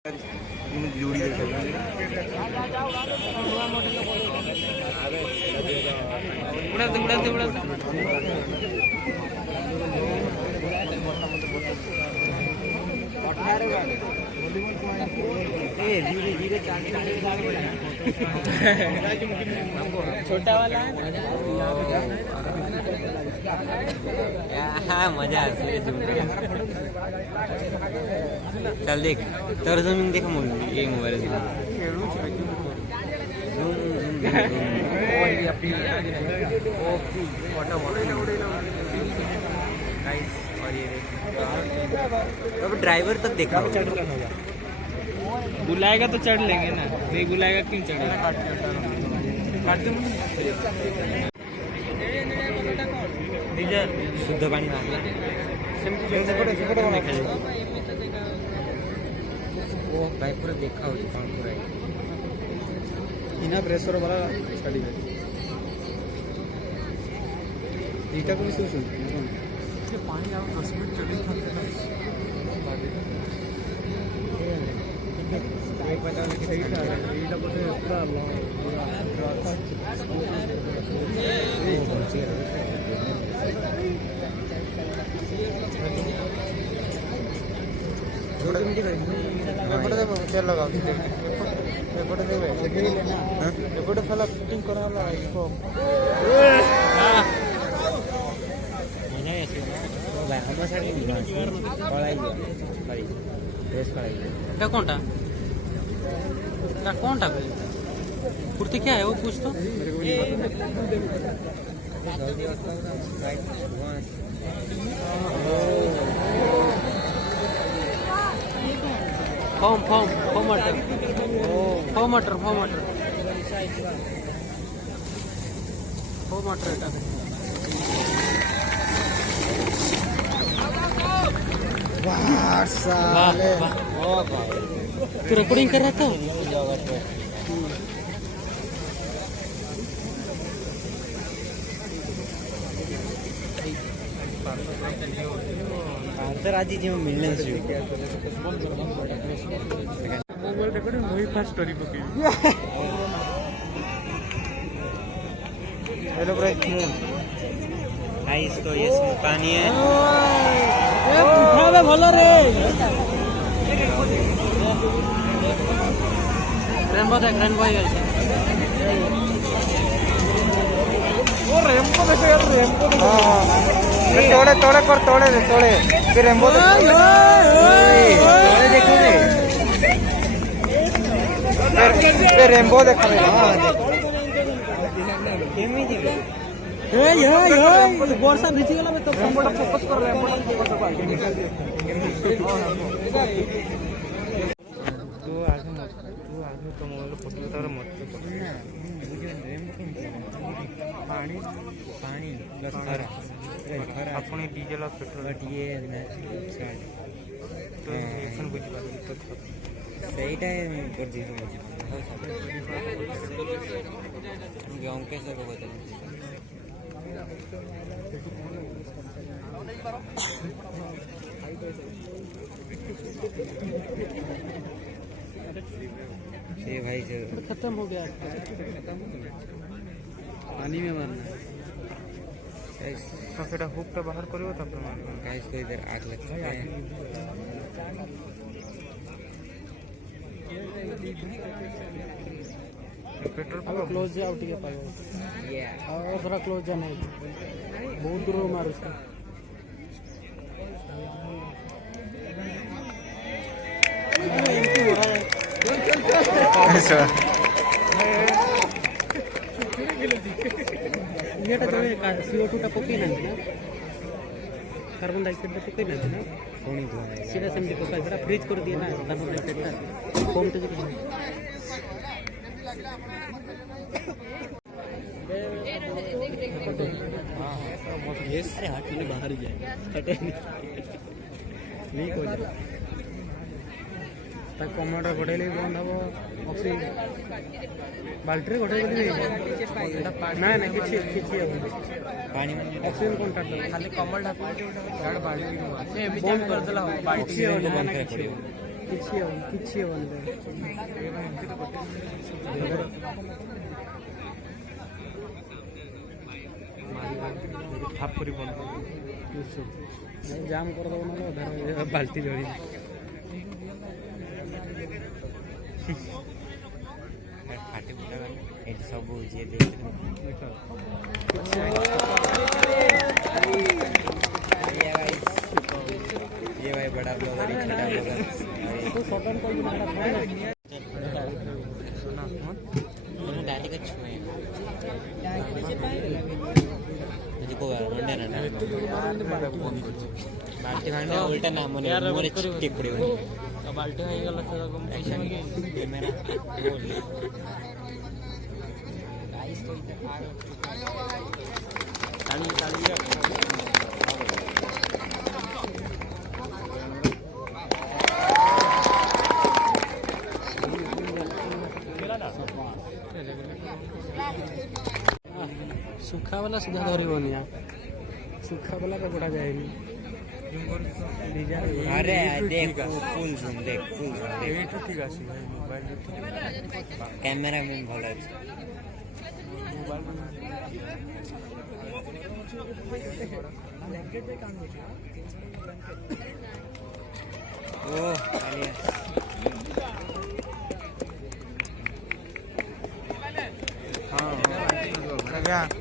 जोड़ी धीरे धीरे छोटा वाला है हाँ मजा आती है। चल देख तर जमीन देख ये मोबाइल अब ड्राइवर तक देखा बुलाएगा तो चढ़ लेंगे ना, नहीं बुलाएगा क्यों चढ़ेगा। शुद्ध पानी भाई पूरा देखा हो पूरा इना प्रेशर वाला छाड़ी एटा को मिस सुन पानी आ 10 मिनट चली पता नहीं सही था एटा बोले पूरा तेल लगाओ एपटे देवे एपटे फला फिटिंग करा हला इसको मजा आसी भाई हम साइड पळाई भाई ड्रेस पळाई का कोनटा भाई कुर्ती क्या है वो पूछ तो जल्दी राइट मटर तू रिकॉर्डिंग कर रहा था सर आज जी मिलने मोबाइल रिकॉर्डिंग वही फास्ट स्टोरी पकी हेलो ब्रेक गाइस तो ये पानी है उठावे भलो रे रेनबो देख रेनबो ही गई ओ रेनबो देख यार रेनबो तोड़े तोड़े कर तोड़े दे तोड़े फिर रेनबो तोड़े देखो रे फिर रेनबो देखो हां केमी जी वर्षा भिजी गला में तो रेनबोटा फोकस कर रेनबोटा फोकस कर तू आगे तो मोबाइल फोटो तार मत पानी पानी प्लस खरा अपने डीजल और पेट्रोल ये तो एक्शन बुझ पाली तो ସେଇଟା କରିଛି ଗାँव कैसे को बता ये भाई जो खत्म हो गया पानी में मारना तो फिर हुक तो बाहर करो तब तो मारना गाइस को इधर आग लगता है पेट्रोल पंप क्लोज जाओ ठीक है पाएगा ये और थोड़ा क्लोज जाना है बहुत दूर मार उसका এটা তো CO2 টা পকেই না कार्बन डाइऑक्साइड टा पकेई ना कोनी धुआं सीधा सेमती पकाई बड़ा फ्रीज कर दिया ना कार्बन डाइऑक्साइड टा कम तो यस अरे हाथ में बाहर जाए हटे लीक हो जाए तक कमोडा घोड़ेले बंद हम ऑक्सीजन बाल्टी घोड़े ना ना किछि पानी में ऑक्सीजन कांटेक्ट खाली कमल ढापा गाड़ बाल्टी से एमि चेंज कर देला बाल्टी बंद कर पड़ियो କିଛି ହାଫ୍ କରି ବନ୍ଦ ଜାମ୍ କରିଦେବ ନହେଲେ ଅଧାରେ ବାଲ୍ଟି ଧରି ଫାଟି ଫୁଟା ଏଠି ସବୁ ଯିଏ ଦେଖିଲେ ये भाई बड़ा ब्लॉगर छोटा ब्लॉगर डाली का छुए मुझे को मंडे ना बाल्टी भांडे उल्टा ना मने मोरे चिट्टी पड़ी हुई बाल्टी भाई गलत से कंपटीशन ये मेरा बोल गाइस तो इधर आ ताली सुखा वाला सीधा धरबनी सुखा वाला पकड़ा जाएगी अरे देख फुल जूम देख फुल जूम देख तो ठीक আছে ভাই মোবাইল ক্যামেরা মেন ভালো আছে ও আলিয়া हाँ